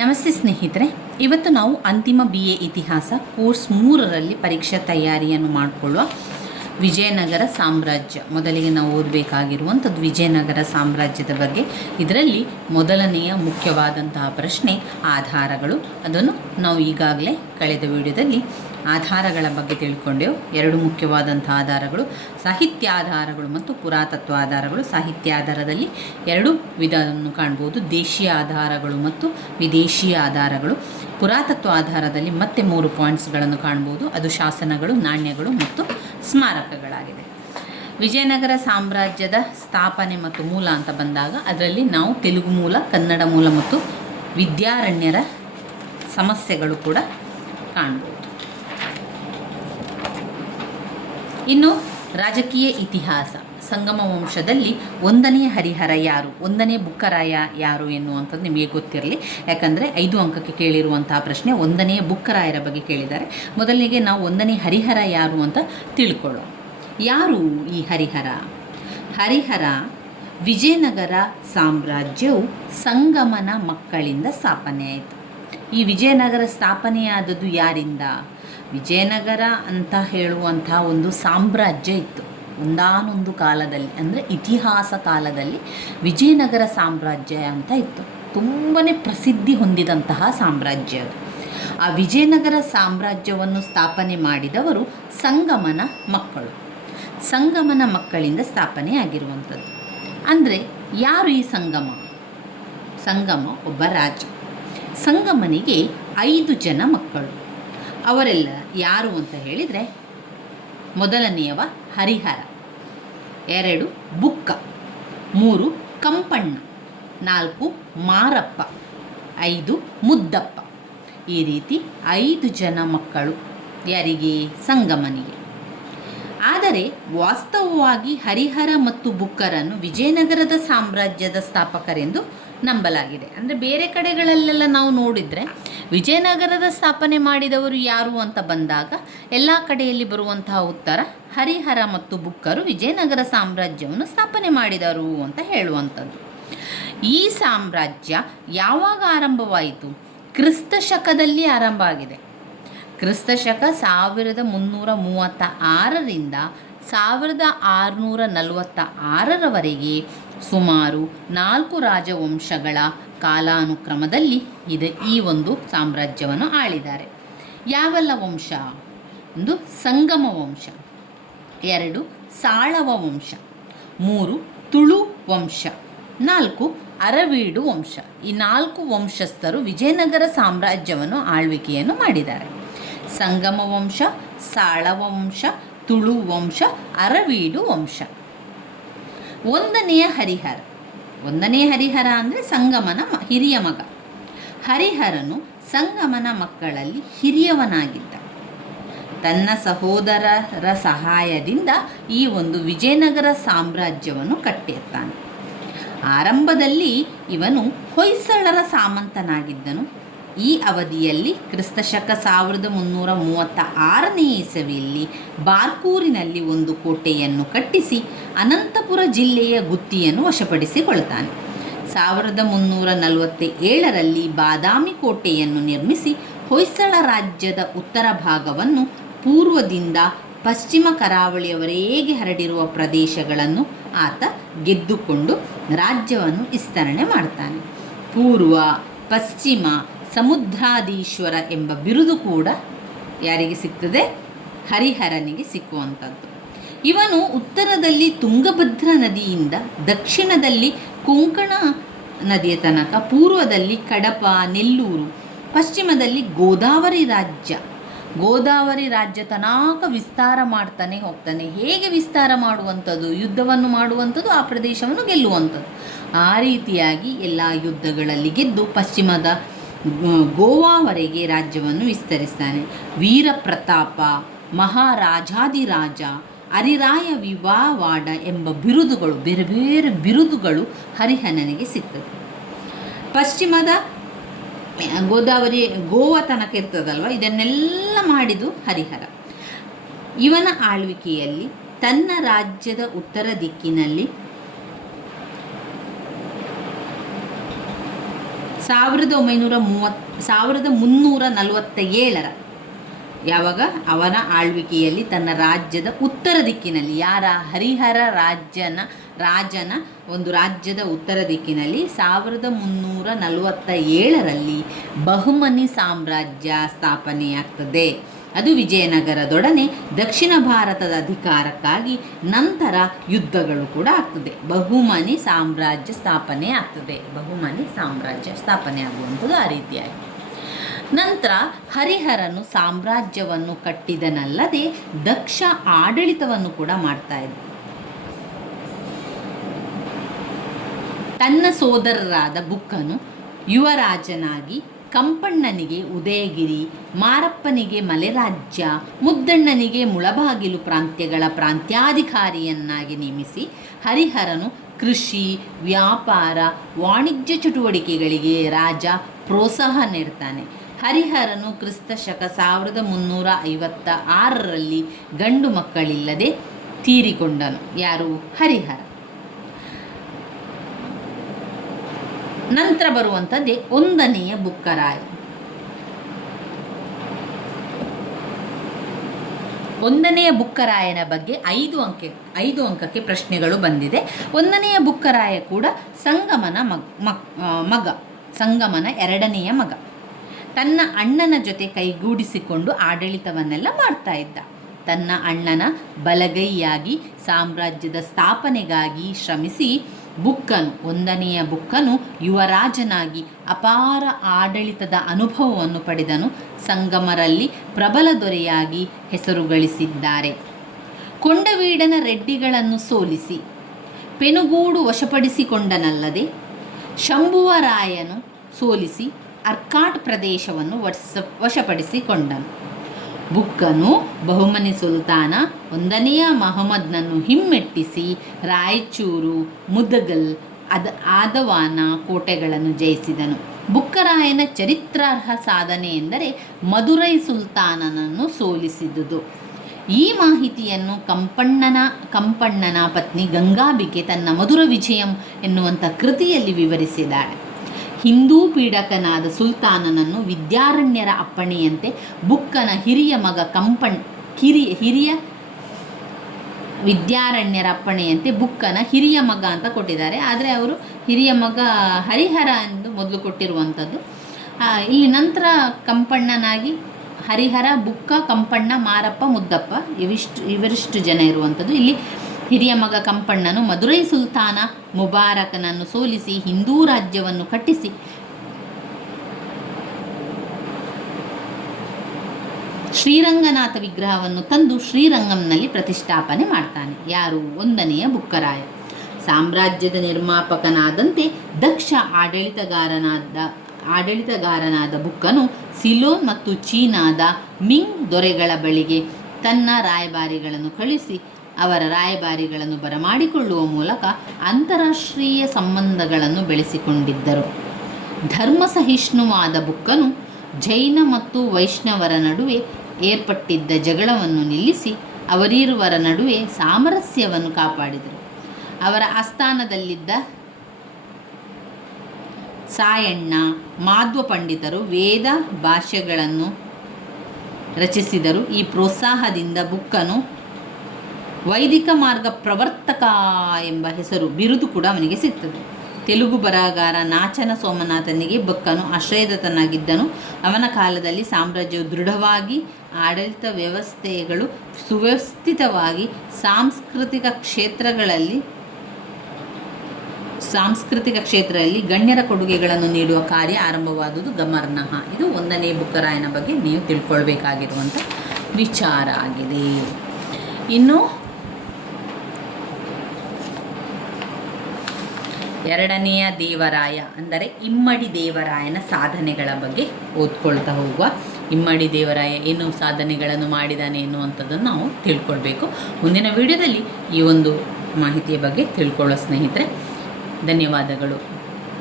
ನಮಸ್ತೆ ಸ್ನೇಹಿತರೆ, ಇವತ್ತು ನಾವು ಅಂತಿಮ BA ಇತಿಹಾಸ ಕೋರ್ಸ್ 3ರಲ್ಲಿ ಪರೀಕ್ಷಾ ತಯಾರಿಯನ್ನು ಮಾಡಿಕೊಳ್ಳುವ ವಿಜಯನಗರ ಸಾಮ್ರಾಜ್ಯ. ಮೊದಲಿಗೆ ನಾವು ಓದಬೇಕಾಗಿರುವಂಥದ್ದು ವಿಜಯನಗರ ಸಾಮ್ರಾಜ್ಯದ ಬಗ್ಗೆ. ಇದರಲ್ಲಿ ಮೊದಲನೆಯ ಮುಖ್ಯವಾದಂತಹ ಪ್ರಶ್ನೆ ಆಧಾರಗಳು. ಅದನ್ನು ನಾವು ಈಗಾಗಲೇ ಕಳೆದ ವಿಡಿಯೋದಲ್ಲಿ ಆಧಾರಗಳ ಬಗ್ಗೆ ತಿಳ್ಕೊಂಡೆವು. ಎರಡು ಮುಖ್ಯವಾದಂಥ ಆಧಾರಗಳು, ಸಾಹಿತ್ಯ ಆಧಾರಗಳು ಮತ್ತು ಪುರಾತತ್ವ ಆಧಾರಗಳು. ಸಾಹಿತ್ಯ ಆಧಾರದಲ್ಲಿ ಎರಡು ವಿಧವನ್ನು ಕಾಣ್ಬೋದು, ದೇಶೀಯ ಆಧಾರಗಳು ಮತ್ತು ವಿದೇಶೀಯ ಆಧಾರಗಳು. ಪುರಾತತ್ವ ಆಧಾರದಲ್ಲಿ ಮತ್ತೆ 3 ಪಾಯಿಂಟ್ಸ್ಗಳನ್ನು ಕಾಣ್ಬೋದು, ಅದು ಶಾಸನಗಳು, ನಾಣ್ಯಗಳು ಮತ್ತು ಸ್ಮಾರಕಗಳಾಗಿದೆ. ವಿಜಯನಗರ ಸಾಮ್ರಾಜ್ಯದ ಸ್ಥಾಪನೆ ಮತ್ತು ಮೂಲ ಅಂತ ಬಂದಾಗ ಅದರಲ್ಲಿ ನಾವು ತೆಲುಗು ಮೂಲ, ಕನ್ನಡ ಮೂಲ ಮತ್ತು ವಿದ್ಯಾರಣ್ಯರ ಸಮಸ್ಯೆಗಳು ಕೂಡ ಕಾಣ್ಬೋದು. ಇನ್ನು ರಾಜಕೀಯ ಇತಿಹಾಸ, ಸಂಗಮ ವಂಶದಲ್ಲಿ 1ನೇ ಹರಿಹರ ಯಾರು, 1ನೇ ಬುಕ್ಕರಾಯ ಯಾರು ಎನ್ನುವಂಥದ್ದು ನಿಮಗೆ ಗೊತ್ತಿರಲಿ. ಯಾಕಂದರೆ 5 ಅಂಕಕ್ಕೆ ಕೇಳಿರುವಂತಹ ಪ್ರಶ್ನೆ 1ನೇ ಬುಕ್ಕರಾಯರ ಬಗ್ಗೆ ಕೇಳಿದ್ದಾರೆ. ಮೊದಲಿಗೆ ನಾವು 1ನೇ ಹರಿಹರ ಯಾರು ಅಂತ ತಿಳ್ಕೊಳ್ಳೋಣ. ಯಾರು ಈ ಹರಿಹರ? ಹರಿಹರ ವಿಜಯನಗರ ಸಾಮ್ರಾಜ್ಯವು ಸಂಗಮನ ಮಕ್ಕಳಿಂದ ಸ್ಥಾಪನೆಯಾಯಿತು. ಈ ವಿಜಯನಗರ ಸ್ಥಾಪನೆಯಾದದ್ದು ಯಾರಿಂದ? ವಿಜಯನಗರ ಅಂತ ಹೇಳುವಂಥ ಒಂದು ಸಾಮ್ರಾಜ್ಯ ಇತ್ತು ಒಂದಾನೊಂದು ಕಾಲದಲ್ಲಿ, ಅಂದರೆ ಇತಿಹಾಸ ಕಾಲದಲ್ಲಿ ವಿಜಯನಗರ ಸಾಮ್ರಾಜ್ಯ ಅಂತ ಇತ್ತು. ತುಂಬಾ ಪ್ರಸಿದ್ಧಿ ಹೊಂದಿದಂತಹ ಸಾಮ್ರಾಜ್ಯ ಅದು. ಆ ವಿಜಯನಗರ ಸಾಮ್ರಾಜ್ಯವನ್ನು ಸ್ಥಾಪನೆ ಮಾಡಿದವರು ಸಂಗಮನ ಮಕ್ಕಳು. ಸಂಗಮನ ಮಕ್ಕಳಿಂದ ಸ್ಥಾಪನೆ ಆಗಿರುವಂಥದ್ದು. ಅಂದರೆ ಯಾರು ಈ ಸಂಗಮ? ಸಂಗಮ ಒಬ್ಬ ರಾಜ. ಸಂಗಮನಿಗೆ 5 ಜನ ಮಕ್ಕಳು. ಅವರೆಲ್ಲ ಯಾರು ಅಂತ ಹೇಳಿದರೆ, ಮೊದಲನೆಯವ ಹರಿಹರ, 2 ಬುಕ್ಕ, 3 ಕಂಪಣ್ಣ, 4 ಮಾರಪ್ಪ, 5 ಮುದ್ದಪ್ಪ. ಈ ರೀತಿ 5 ಜನ ಮಕ್ಕಳು ಯಾರಿಗೆ? ಸಂಗಮನಿಗೆ. ಆದರೆ ವಾಸ್ತವವಾಗಿ ಹರಿಹರ ಮತ್ತು ಬುಕ್ಕರನ್ನು ವಿಜಯನಗರದ ಸಾಮ್ರಾಜ್ಯದ ಸ್ಥಾಪಕರೆಂದು ನಂಬಲಾಗಿದೆ. ಅಂದರೆ ಬೇರೆ ಕಡೆಗಳಲ್ಲೆಲ್ಲ ನಾವು ನೋಡಿದರೆ ವಿಜಯನಗರದ ಸ್ಥಾಪನೆ ಮಾಡಿದವರು ಯಾರು ಅಂತ ಬಂದಾಗ ಎಲ್ಲ ಕಡೆಯಲ್ಲಿ ಬರುವಂತಹ ಉತ್ತರ ಹರಿಹರ ಮತ್ತು ಬುಕ್ಕರು ವಿಜಯನಗರ ಸಾಮ್ರಾಜ್ಯವನ್ನು ಸ್ಥಾಪನೆ ಮಾಡಿದರು ಅಂತ ಹೇಳುವಂಥದ್ದು. ಈ ಸಾಮ್ರಾಜ್ಯ ಯಾವಾಗ ಆರಂಭವಾಯಿತು? ಕ್ರಿಸ್ತ ಶಕದಲ್ಲಿ ಆರಂಭ ಆಗಿದೆ. ಕ್ರಿಸ್ತ ಶಕ 1336ರಿಂದ 1646ರವರೆಗೆ ಸುಮಾರು 4 ರಾಜವಂಶಗಳ ಕಾಲಾನುಕ್ರಮದಲ್ಲಿ ಈ ಒಂದು ಸಾಮ್ರಾಜ್ಯವನ್ನು ಆಳಿದ್ದಾರೆ. ಯಾವೆಲ್ಲ ವಂಶ? 1 ಸಂಗಮ ವಂಶ, 2 ಸಾಳವ ವಂಶ, 3 ತುಳು ವಂಶ, 4 ಅರವೀಡು ವಂಶ. ಈ 4 ವಂಶಸ್ಥರು ವಿಜಯನಗರ ಸಾಮ್ರಾಜ್ಯವನ್ನು ಆಳ್ವಿಕೆಯನ್ನು ಮಾಡಿದ್ದಾರೆ. ಸಂಗಮ ವಂಶ, ಸಾಳವ ವಂಶ, ತುಳು ವಂಶ, ಅರವೀಡು ವಂಶ. 1ನೇ ಹರಿಹರ. 1ನೇ ಹರಿಹರ ಅಂದರೆ ಸಂಗಮನ ಹಿರಿಯ ಮಗ. ಹರಿಹರನು ಸಂಗಮನ ಮಕ್ಕಳಲ್ಲಿ ಹಿರಿಯವನಾಗಿದ್ದ. ತನ್ನ ಸಹೋದರರ ಸಹಾಯದಿಂದ ಈ ಒಂದು ವಿಜಯನಗರ ಸಾಮ್ರಾಜ್ಯವನ್ನು ಕಟ್ಟಿರ್ತಾನೆ. ಆರಂಭದಲ್ಲಿ ಇವನು ಹೊಯ್ಸಳರ ಸಾಮಂತನಾಗಿದ್ದನು. ಈ ಅವಧಿಯಲ್ಲಿ ಕ್ರಿಸ್ತಶಕ 1336ನೇ ಇಸವಿಯಲ್ಲಿ ಬಾರ್ಕೂರಿನಲ್ಲಿ ಒಂದು ಕೋಟೆಯನ್ನು ಕಟ್ಟಿಸಿ ಅನಂತಪುರ ಜಿಲ್ಲೆಯ ಗುತ್ತಿಯನ್ನು ವಶಪಡಿಸಿಕೊಳ್ತಾನೆ. 1347ರಲ್ಲಿ ಬಾದಾಮಿ ಕೋಟೆಯನ್ನು ನಿರ್ಮಿಸಿ ಹೊಯ್ಸಳ ರಾಜ್ಯದ ಉತ್ತರ ಭಾಗವನ್ನು ಪೂರ್ವದಿಂದ ಪಶ್ಚಿಮ ಕರಾವಳಿಯವರೆಗೆ ಹರಡಿರುವ ಪ್ರದೇಶಗಳನ್ನು ಆತ ಗೆದ್ದುಕೊಂಡು ರಾಜ್ಯವನ್ನು ವಿಸ್ತರಣೆ ಮಾಡ್ತಾನೆ. ಪೂರ್ವ, ಪಶ್ಚಿಮ ಸಮುದ್ರಾಧೀಶ್ವರ ಎಂಬ ಬಿರುದು ಕೂಡ ಯಾರಿಗೆ ಸಿಗ್ತದೆ? ಹರಿಹರನಿಗೆ ಸಿಕ್ಕುವಂಥದ್ದು. ಇವನು ಉತ್ತರದಲ್ಲಿ ತುಂಗಭದ್ರಾ ನದಿಯಿಂದ ದಕ್ಷಿಣದಲ್ಲಿ ಕೊಂಕಣ ನದಿಯ ತನಕ, ಪೂರ್ವದಲ್ಲಿ ಕಡಪ, ನೆಲ್ಲೂರು, ಪಶ್ಚಿಮದಲ್ಲಿ ಗೋದಾವರಿ ರಾಜ್ಯ ತನಕ ವಿಸ್ತಾರ ಮಾಡ್ತಾನೆ ಹೋಗ್ತಾನೆ. ಹೇಗೆ ವಿಸ್ತಾರ ಮಾಡುವಂಥದ್ದು? ಯುದ್ಧವನ್ನು ಮಾಡುವಂಥದ್ದು, ಆ ಪ್ರದೇಶವನ್ನು ಗೆಲ್ಲುವಂಥದ್ದು. ಆ ರೀತಿಯಾಗಿ ಎಲ್ಲ ಯುದ್ಧಗಳಲ್ಲಿ ಗೆದ್ದು ಪಶ್ಚಿಮದ ಗೋವಾವರೆಗೆ ರಾಜ್ಯವನ್ನು ವಿಸ್ತರಿಸ್ತಾನೆ. ವೀರಪ್ರತಾಪ, ಮಹಾರಾಜಾದಿರಾಜ, ಅರಿರಾಯ ವಿವಾವಾಡ ಎಂಬ ಬಿರುದುಗಳು, ಬೇರೆ ಬೇರೆ ಬಿರುದುಗಳು ಹರಿಹರನಿಗೆ ಸಿಗ್ತದೆ. ಪಶ್ಚಿಮದ ಗೋವಾ ತನಕ ಇರ್ತದಲ್ವ, ಇದನ್ನೆಲ್ಲ ಮಾಡಿದ್ದು ಹರಿಹರ. ಇವನ ಆಳ್ವಿಕೆಯಲ್ಲಿ ತನ್ನ ರಾಜ್ಯದ ಉತ್ತರ ದಿಕ್ಕಿನಲ್ಲಿ 1347 ಯಾವಾಗ ಅವನ ಆಳ್ವಿಕೆಯಲ್ಲಿ ತನ್ನ ರಾಜ್ಯದ ಉತ್ತರ ದಿಕ್ಕಿನಲ್ಲಿ, ಯಾರ ಹರಿಹರ ರಾಜನ ಒಂದು ರಾಜ್ಯದ ಉತ್ತರ ದಿಕ್ಕಿನಲ್ಲಿ 1347ರಲ್ಲಿ ಬಹುಮನಿ ಸಾಮ್ರಾಜ್ಯ ಸ್ಥಾಪನೆಯಾಗ್ತದೆ. ಅದು ವಿಜಯನಗರದೊಡನೆ ದಕ್ಷಿಣ ಭಾರತದ ಅಧಿಕಾರಕ್ಕಾಗಿ ನಂತರ ಯುದ್ಧಗಳು ಕೂಡ ಆಗ್ತದೆ. ಬಹುಮನಿ ಸಾಮ್ರಾಜ್ಯ ಸ್ಥಾಪನೆ ಆಗ್ತದೆ. ಬಹುಮನಿ ಸಾಮ್ರಾಜ್ಯ ಸ್ಥಾಪನೆ ಆಗುವಂಥದ್ದು ಆ ರೀತಿಯಾಗಿ. ನಂತರ ಹರಿಹರನು ಸಾಮ್ರಾಜ್ಯವನ್ನು ಕಟ್ಟಿದನಲ್ಲದೆ ದಕ್ಷ ಆಡಳಿತವನ್ನು ಕೂಡ ಮಾಡ್ತಾ ಇದ್ದ. ತನ್ನ ಸೋದರರಾದ ಬುಕ್ಕನು ಯುವರಾಜನಾಗಿ, ಕಂಪಣ್ಣನಿಗೆ ಉದಯಗಿರಿ, ಮಾರಪ್ಪನಿಗೆ ಮಲೆರಾಜ್ಯ, ಮುದ್ದಣ್ಣನಿಗೆ ಮುಳಬಾಗಿಲು ಪ್ರಾಂತ್ಯಗಳ ಪ್ರಾಂತ್ಯಾಧಿಕಾರಿಯನ್ನಾಗಿ ನೇಮಿಸಿ ಹರಿಹರನು ಕೃಷಿ, ವ್ಯಾಪಾರ, ವಾಣಿಜ್ಯ ಚಟುವಟಿಕೆಗಳಿಗೆ ರಾಜ ಪ್ರೋತ್ಸಾಹ ನೀಡ್ತಾನೆ. ಹರಿಹರನು ಕ್ರಿಸ್ತ ಶಕ 1356ರಲ್ಲಿ ಗಂಡು ಮಕ್ಕಳಿಲ್ಲದೆ ತೀರಿಕೊಂಡನು. ಯಾರು? ಹರಿಹರ. ನಂತರ ಬರುವಂಥದ್ದೇ 1ನೆಯ ಬುಕ್ಕರಾಯ. 1ನೆಯ ಬುಕ್ಕರಾಯನ ಬಗ್ಗೆ 5 ಅಂಕಕ್ಕೆ ಪ್ರಶ್ನೆಗಳು ಬಂದಿದೆ. 1ನೆಯ ಬುಕ್ಕರಾಯ ಕೂಡ ಸಂಗಮನ ಸಂಗಮನ 2ನೆಯ ಮಗ. ತನ್ನ ಅಣ್ಣನ ಜೊತೆ ಕೈಗೂಡಿಸಿಕೊಂಡು ಆಡಳಿತವನ್ನೆಲ್ಲ ಮಾಡ್ತಾ ಇದ್ದ. ತನ್ನ ಅಣ್ಣನ ಬಲಗೈಯಾಗಿ ಸಾಮ್ರಾಜ್ಯದ ಸ್ಥಾಪನೆಗಾಗಿ ಶ್ರಮಿಸಿ 1ನೆಯ ಬುಕ್ಕನು ಯುವರಾಜನಾಗಿ ಅಪಾರ ಆಡಳಿತದ ಅನುಭವವನ್ನು ಪಡೆದನು. ಸಂಗಮರಲ್ಲಿ ಪ್ರಬಲ ದೊರೆಯಾಗಿ ಹೆಸರು ಗಳಿಸಿದ್ದಾರೆ. ಕೊಂಡವೀಡನ ರೆಡ್ಡಿಗಳನ್ನು ಸೋಲಿಸಿ ಪೆನುಗೂಡು ವಶಪಡಿಸಿಕೊಂಡನಲ್ಲದೆ ಶಂಭುವರಾಯನು ಸೋಲಿಸಿ ಅರ್ಕಾಟ್ ಪ್ರದೇಶವನ್ನು ವಶಪಡಿಸಿಕೊಂಡನು. ಬುಕ್ಕನು ಬಹುಮನಿ ಸುಲ್ತಾನ 1ನೆಯ ಮಹಮ್ಮದ್ನನ್ನು ಹಿಮ್ಮೆಟ್ಟಿಸಿ ರಾಯಚೂರು, ಮುದಗಲ್, ಆದವಾನ ಕೋಟೆಗಳನ್ನು ಜಯಿಸಿದನು. ಬುಕ್ಕರಾಯನ ಚರಿತ್ರಾರ್ಹ ಸಾಧನೆ ಎಂದರೆ ಮದುರೈ ಸುಲ್ತಾನನನ್ನು ಸೋಲಿಸಿದುದು. ಈ ಮಾಹಿತಿಯನ್ನು ಕಂಪಣ್ಣನ ಪತ್ನಿ ಗಂಗಾಂಬಿಕೆ ತನ್ನ ಮಧುರ ವಿಜಯಂ ಎನ್ನುವಂಥ ಕೃತಿಯಲ್ಲಿ ವಿವರಿಸಿದ್ದಾಳೆ. ಹಿಂದೂ ಪೀಡಕನಾದ ಸುಲ್ತಾನನನ್ನು ವಿದ್ಯಾರಣ್ಯರ ಅಪ್ಪಣೆಯಂತೆ ಬುಕ್ಕನ ಹಿರಿಯ ಮಗ ವಿದ್ಯಾರಣ್ಯರ ಅಪ್ಪಣೆಯಂತೆ ಬುಕ್ಕನ ಹಿರಿಯ ಮಗ ಅಂತ ಕೊಟ್ಟಿದ್ದಾರೆ. ಆದರೆ ಅವರು ಹಿರಿಯ ಮಗ ಹರಿಹರ ಎಂದು ಮೊದಲು ಕೊಟ್ಟಿರುವಂಥದ್ದು. ಇಲ್ಲಿ ನಂತರ ಕಂಪಣ್ಣನಾಗಿ ಹರಿಹರ, ಬುಕ್ಕ, ಕಂಪಣ್ಣ, ಮಾರಪ್ಪ, ಮುದ್ದಪ್ಪ ಇವರಿಷ್ಟು ಜನ ಇರುವಂಥದ್ದು. ಇಲ್ಲಿ ಹಿರಿಯ ಮಗ ಕಂಪಣ್ಣನು ಮದುರೈ ಸುಲ್ತಾನ ಮುಬಾರಕನನ್ನು ಸೋಲಿಸಿ ಹಿಂದೂ ರಾಜ್ಯವನ್ನು ಕಟ್ಟಿಸಿ ಶ್ರೀರಂಗನಾಥ ವಿಗ್ರಹವನ್ನು ತಂದು ಶ್ರೀರಂಗಂನಲ್ಲಿ ಪ್ರತಿಷ್ಠಾಪನೆ ಮಾಡ್ತಾನೆ. ಯಾರು? 1ನೆಯ ಬುಕ್ಕರಾಯ. ಸಾಮ್ರಾಜ್ಯದ ನಿರ್ಮಾಪಕನಾದಂತೆ ದಕ್ಷ ಆಡಳಿತಗಾರನಾದ ಬುಕ್ಕನು ಸಿಲೋನ್ ಮತ್ತು ಚೀನಾದ ಮಿಂಗ್ ದೊರೆಗಳ ಬಳಿಗೆ ತನ್ನ ರಾಯಭಾರಿಗಳನ್ನು ಕಳಿಸಿ ಅವರ ರಾಯಭಾರಿಗಳನ್ನು ಬರಮಾಡಿಕೊಳ್ಳುವ ಮೂಲಕ ಅಂತಾರಾಷ್ಟ್ರೀಯ ಸಂಬಂಧಗಳನ್ನು ಬೆಳೆಸಿಕೊಂಡಿದ್ದರು. ಧರ್ಮಸಹಿಷ್ಣುವಾದ ಬುಕ್ಕನು ಜೈನ ಮತ್ತು ವೈಷ್ಣವರ ನಡುವೆ ಏರ್ಪಟ್ಟಿದ್ದ ಜಗಳವನ್ನು ನಿಲ್ಲಿಸಿ ಅವರಿರುವರ ನಡುವೆ ಸಾಮರಸ್ಯವನ್ನು ಕಾಪಾಡಿದರು. ಅವರ ಆಸ್ಥಾನದಲ್ಲಿದ್ದ ಸಾಯಣ್ಣ, ಮಾಧ್ವ ಪಂಡಿತರು ವೇದ ಭಾಷ್ಯಗಳನ್ನು ರಚಿಸಿದರು. ಈ ಪ್ರೋತ್ಸಾಹದಿಂದ ಬುಕ್ಕನು ವೈದಿಕ ಮಾರ್ಗ ಪ್ರವರ್ತಕ ಎಂಬ ಬಿರುದು ಕೂಡ ಅವನಿಗೆ ಸಿಗ್ತದೆ. ತೆಲುಗು ಬರಹಗಾರ ನಾಚನ ಸೋಮನಾಥನಿಗೆ ಬುಕ್ಕನು ಆಶ್ರಯದತನಾಗಿದ್ದನು. ಅವನ ಕಾಲದಲ್ಲಿ ಸಾಮ್ರಾಜ್ಯವು ದೃಢವಾಗಿ, ಆಡಳಿತ ವ್ಯವಸ್ಥೆಗಳು ಸುವ್ಯವಸ್ಥಿತವಾಗಿ, ಸಾಂಸ್ಕೃತಿಕ ಕ್ಷೇತ್ರದಲ್ಲಿ ಗಣ್ಯರ ಕೊಡುಗೆಗಳನ್ನು ನೀಡುವ ಕಾರ್ಯ ಆರಂಭವಾದುದು ಗಮನಾರ್ಹ. ಇದು 1ನೇ ಬುಕ್ಕರಾಯನ ಬಗ್ಗೆ ನೀವು ತಿಳ್ಕೊಳ್ಬೇಕಾಗಿರುವಂಥ ವಿಚಾರ ಆಗಿದೆ. ಇನ್ನು 2ನೆಯ ದೇವರಾಯ ಅಂದರೆ ಇಮ್ಮಡಿ ದೇವರಾಯನ ಸಾಧನೆಗಳ ಬಗ್ಗೆ ಓದ್ಕೊಳ್ತಾ ಹೋಗುವ. ಇಮ್ಮಡಿ ದೇವರಾಯ ಏನು ಸಾಧನೆಗಳನ್ನು ಮಾಡಿದ್ದಾನೆ ಎನ್ನುವಂಥದ್ದನ್ನು ನಾವು ತಿಳ್ಕೊಳ್ಬೇಕು. ಮುಂದಿನ ವಿಡಿಯೋದಲ್ಲಿ ಈ ಒಂದು ಮಾಹಿತಿಯ ಬಗ್ಗೆ ತಿಳ್ಕೊಳ್ಳೋ ಸ್ನೇಹಿತರೆ. ಧನ್ಯವಾದಗಳು.